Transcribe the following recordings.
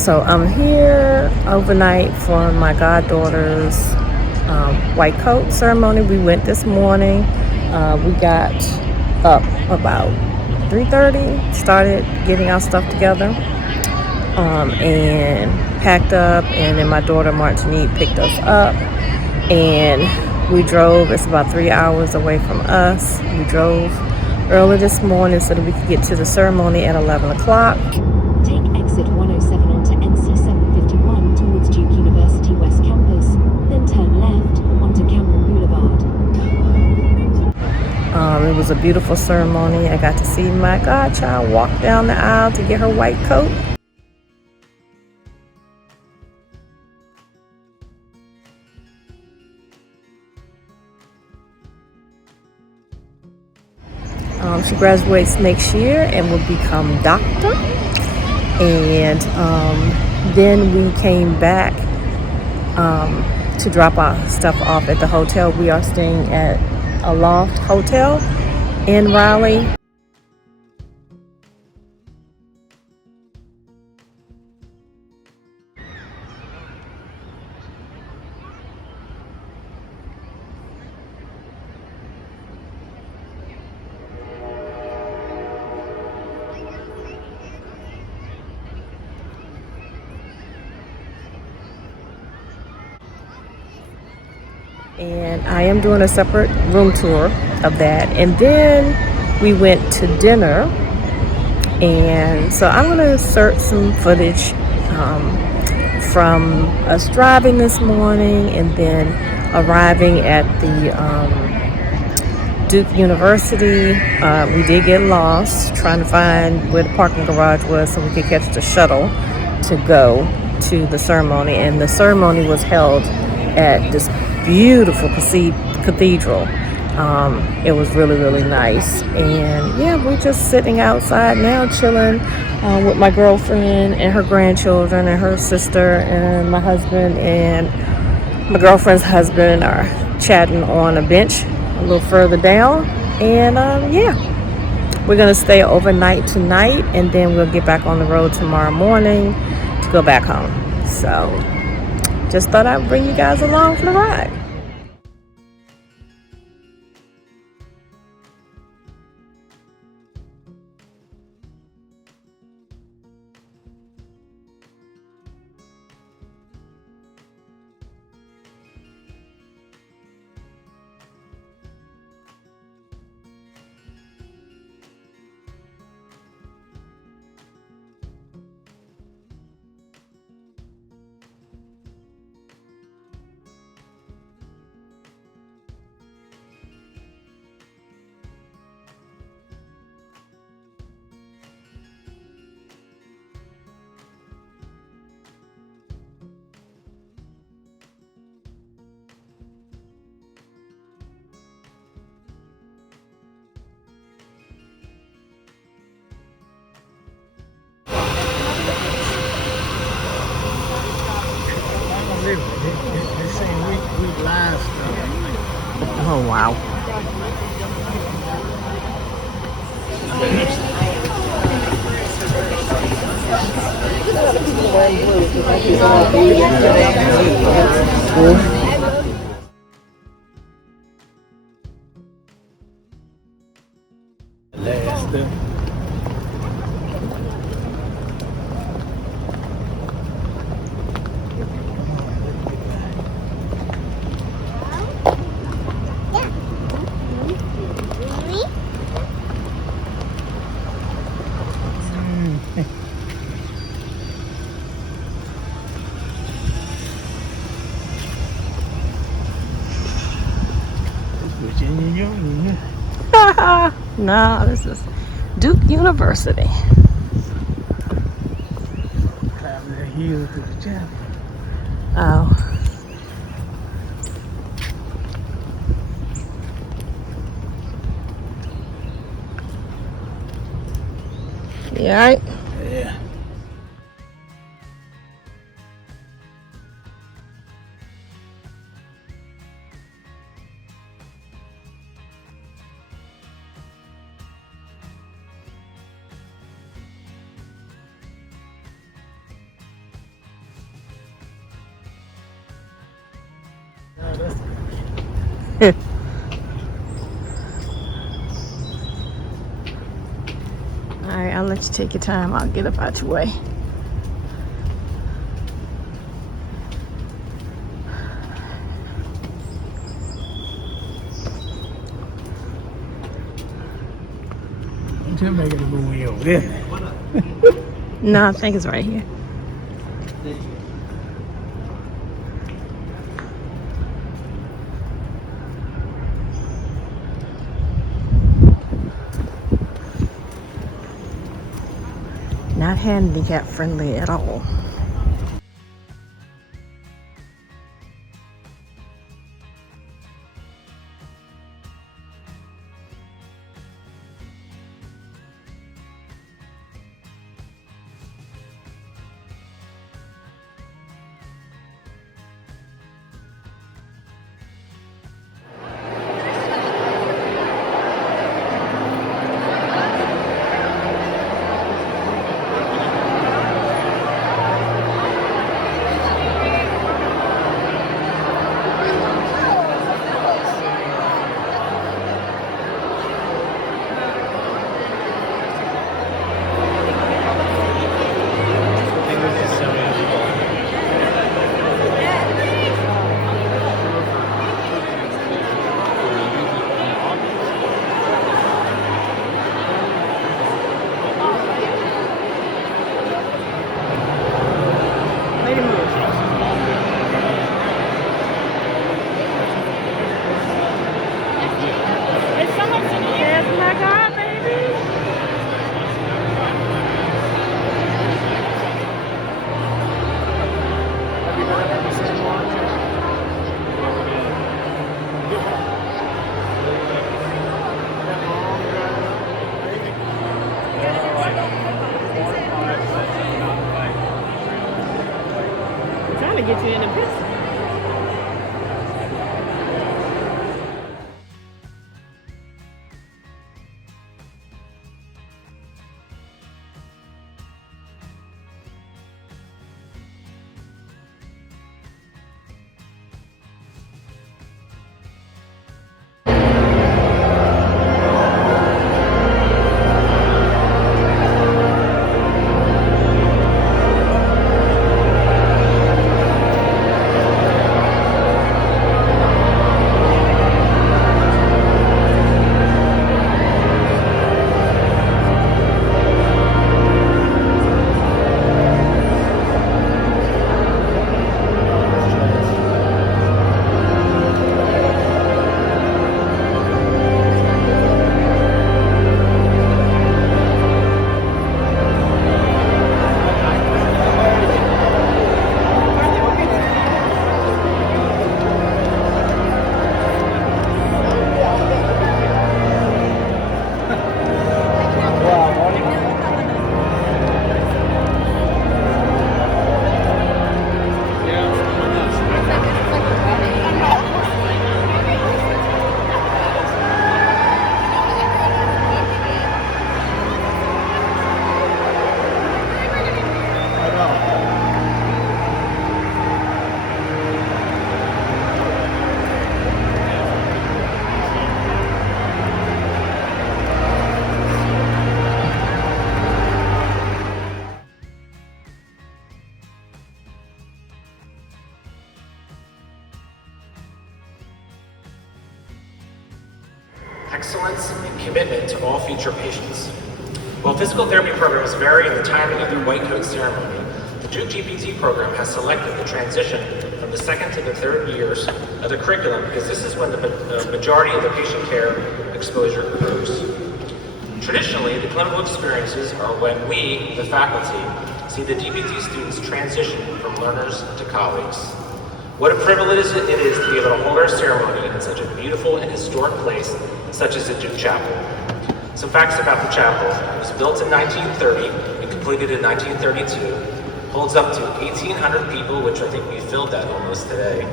So I'm here overnight for my goddaughter's white coat ceremony. We went this morning. We got up about 3:30, started getting our stuff together, and packed up, and then my daughter Martinique picked us up, and we drove. It's about 3 hours away from us. We drove early this morning so that we could get to the ceremony at 11 o'clock. Take exit 107 onto NC 751 towards Duke University West Campus, then turn left onto Cameron Boulevard. It was a beautiful ceremony. I got to see my godchild walk down the aisle to get her white coat. She graduates next year and will become doctor. And then we came back to drop our stuff off at the hotel. We are staying at a loft hotel in Raleigh. And I am doing a separate room tour of that. And then we went to dinner. And so I'm going to insert some footage from us driving this morning and then arriving at the Duke University. We did get lost trying to find where the parking garage was so we could catch the shuttle to go to the ceremony. And the ceremony was held at this beautiful cathedral. It was really, really nice. And yeah, we're just sitting outside now, chilling with my girlfriend and her grandchildren and her sister and my husband and my girlfriend's husband are chatting on a bench a little further down. And yeah, we're gonna stay overnight tonight, and then we'll get back on the road tomorrow morning to go back home. So just thought I'd bring you guys along for the ride. Oh wow. No, this is Duke University. Climbing the hill to the chapel. Oh. You all right? Yeah. Alright, I'll let you take your time. I'll get up out your way. Just make it a little way over there. No, I think it's right here. Not handicap friendly at all. Get you in a pistol. Excellence and commitment to all future patients. While physical therapy programs vary in the timing of their white coat ceremony, the Duke GPT program has selected the transition from the second to the third years of the curriculum because this is when the majority of the patient care exposure occurs. Traditionally, the clinical experiences are when we, the faculty, see the DPT students transition from learners to colleagues. What a privilege it is to be able to hold our ceremony in such a beautiful and historic place such as the Duke Chapel. Some facts about the chapel. It was built in 1930 and completed in 1932. Holds up to 1,800 people, which I think we filled that almost today.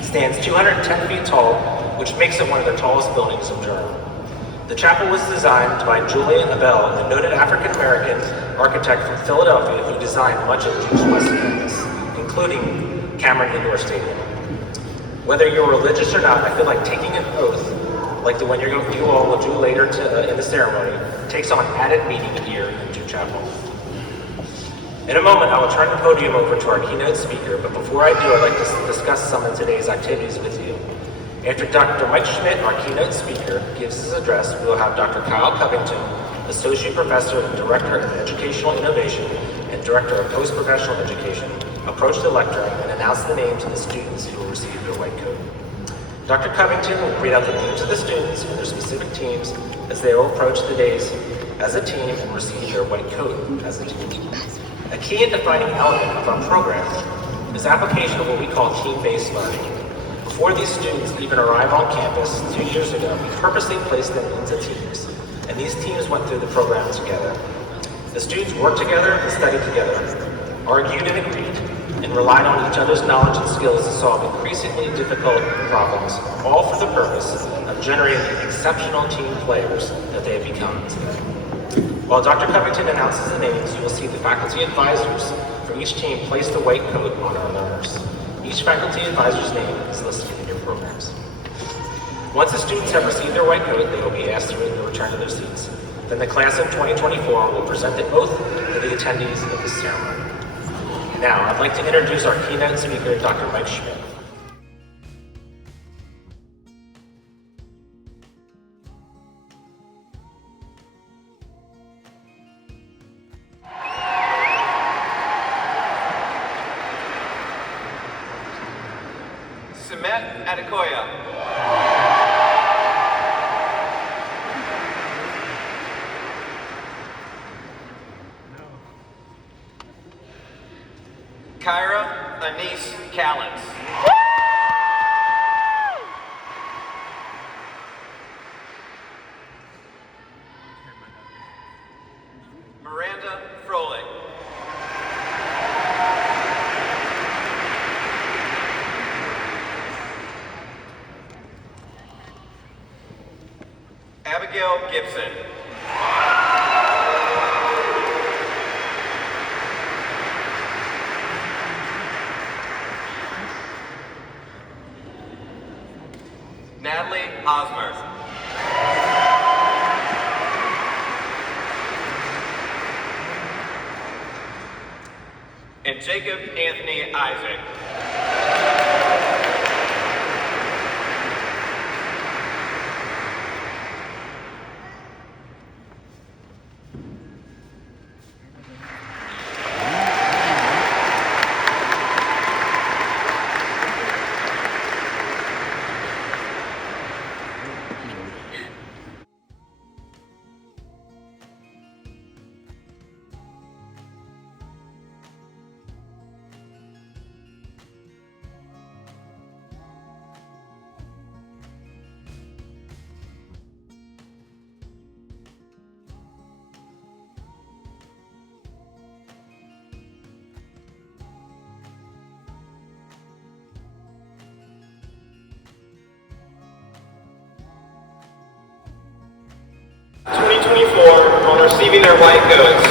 Stands 210 feet tall, which makes it one of the tallest buildings in Durham. The chapel was designed by Julian Abel, a noted African-American architect from Philadelphia who designed much of Duke's West Campus, including Cameron Indoor Stadium. Whether you're religious or not, I feel like taking an oath, like the one you all will do later in the ceremony, takes on added meaning here in Duke Chapel. In a moment, I will turn the podium over to our keynote speaker, but before I do, I'd like to discuss some of today's activities with you. After Dr. Mike Schmidt, our keynote speaker, gives his address, we will have Dr. Kyle Covington, Associate Professor and Director of Educational Innovation and Director of Post-Professional Education, approach the lectern and announce the names of the students who will receive their white coat. Dr. Covington will read out the names of the students and their specific teams as they will approach the days as a team and receive their white coat as a team. A key and defining element of our program is application of what we call team-based learning. Before these students even arrive on campus 2 years ago, we purposely placed them into teams, and these teams went through the program together. The students worked together and studied together, argued and agreed, and relied on each other's knowledge and skills to solve increasingly difficult problems, all for the purpose of generating the exceptional team players that they have become today. While Dr. Covington announces the names, you will see the faculty advisors for each team place the white coat on our learners. Each faculty advisor's name is listed in your programs. Once the students have received their white coat, they will be asked to return to their seats. Then the class of 2024 will present the oath to the attendees of this ceremony. Now, I'd like to introduce our keynote speaker, Dr. Mike Schmidt. CyndiAKADisneyqueen. Kyra Anise Callens. Miranda Froelich. Abigail Gibson. Natalie Hosmer. And Jacob Anthony Isaac. On receiving their white coats.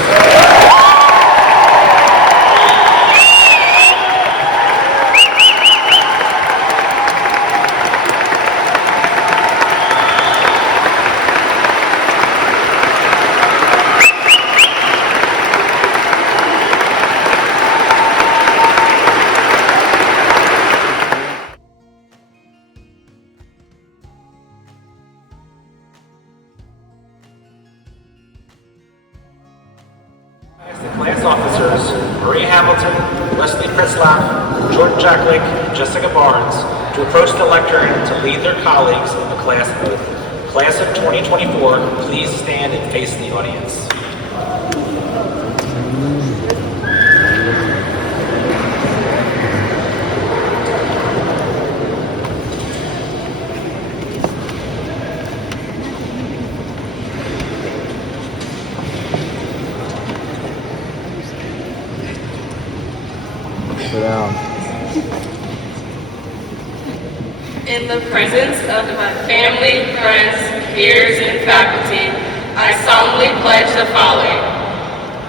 Class officers Marie Hamilton, Leslie Pritzlaff, Jordan Jacklick, and Jessica Barnes to approach the lectern to lead their colleagues in the class oath. Class of 2024, please stand and face the audience. In the presence of my family, friends, peers, and faculty, I solemnly pledge the following.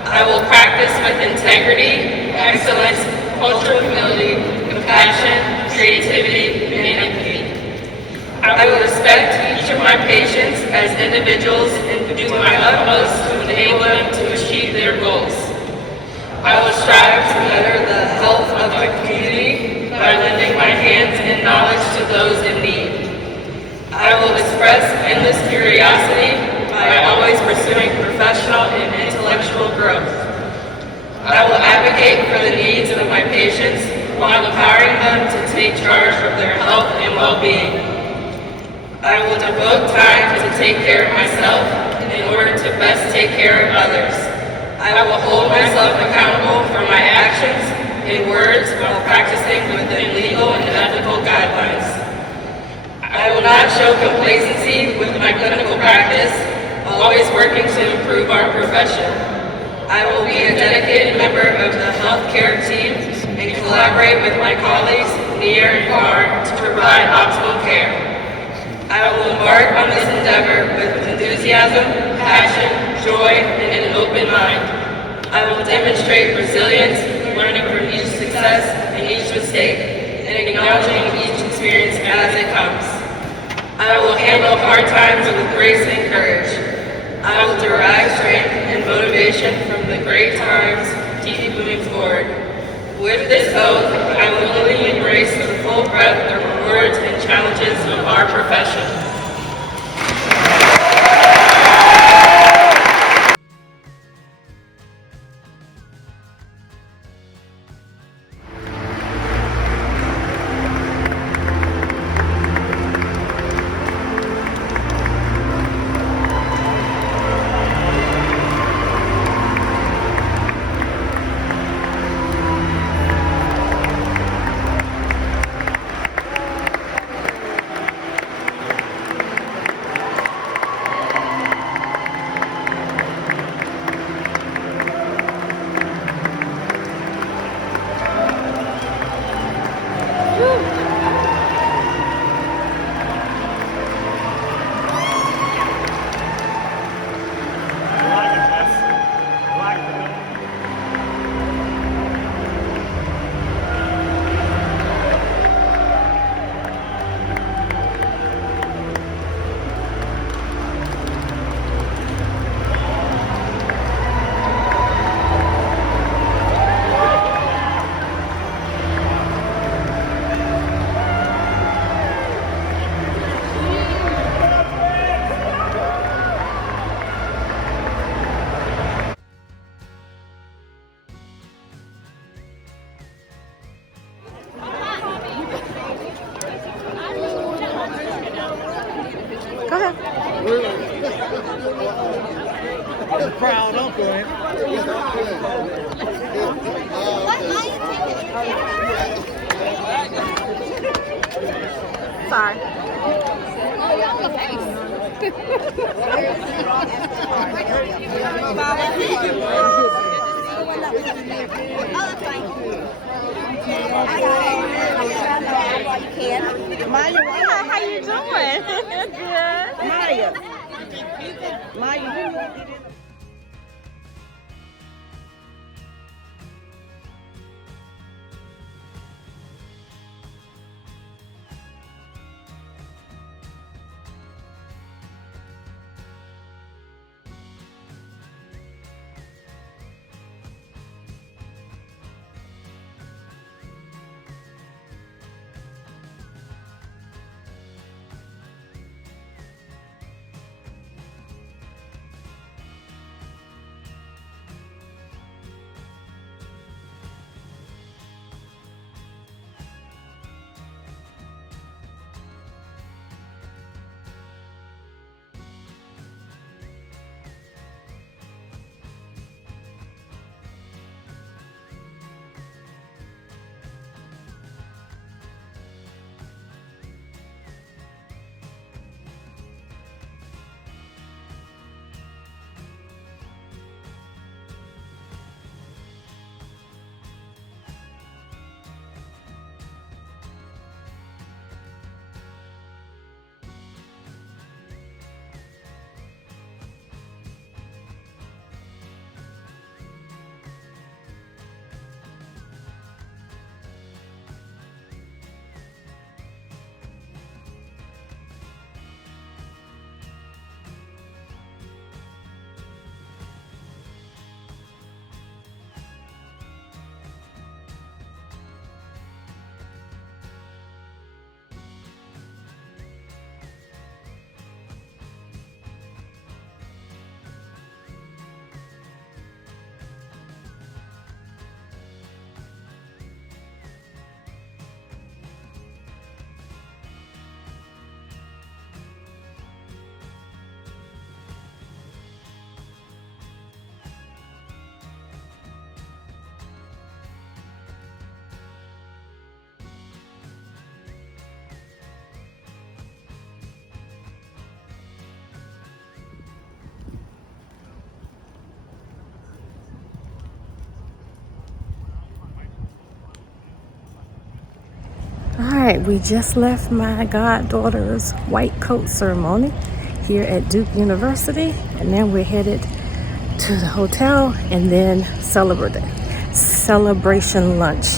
I will practice with integrity, excellence, cultural humility, compassion, creativity, and empathy. I will respect each of my patients as individuals and do my utmost to enable them to achieve their goals. I will strive to better the health of my community by lending my hands and knowledge to those in need. I will express endless curiosity by always pursuing professional and intellectual growth. I will advocate for the needs of my patients while empowering them to take charge of their health and well-being. I will devote time to take care of myself in order to best take care of others. I will hold myself accountable for my actions and words while practicing within legal and ethical guidelines. I will not show complacency with my clinical practice, always working to improve our profession. I will be a dedicated member of the healthcare team and collaborate with my colleagues near and far to provide optimal care. I will embark on this endeavor with enthusiasm, passion, joy, and an open mind. I will demonstrate resilience, learning from each success and each mistake, and acknowledging each experience as it comes. I will handle hard times with grace and courage. I will derive strength and motivation from the great times to keep moving forward. With this oath, I will willingly embrace the full breadth of rewards and challenges of our profession. Go ahead. I'm a proud uncle, man. Sorry. Maya, How you doing? Good. Maya, you right, we just left my goddaughter's white coat ceremony here at Duke University, and now we're headed to the hotel and then celebration lunch.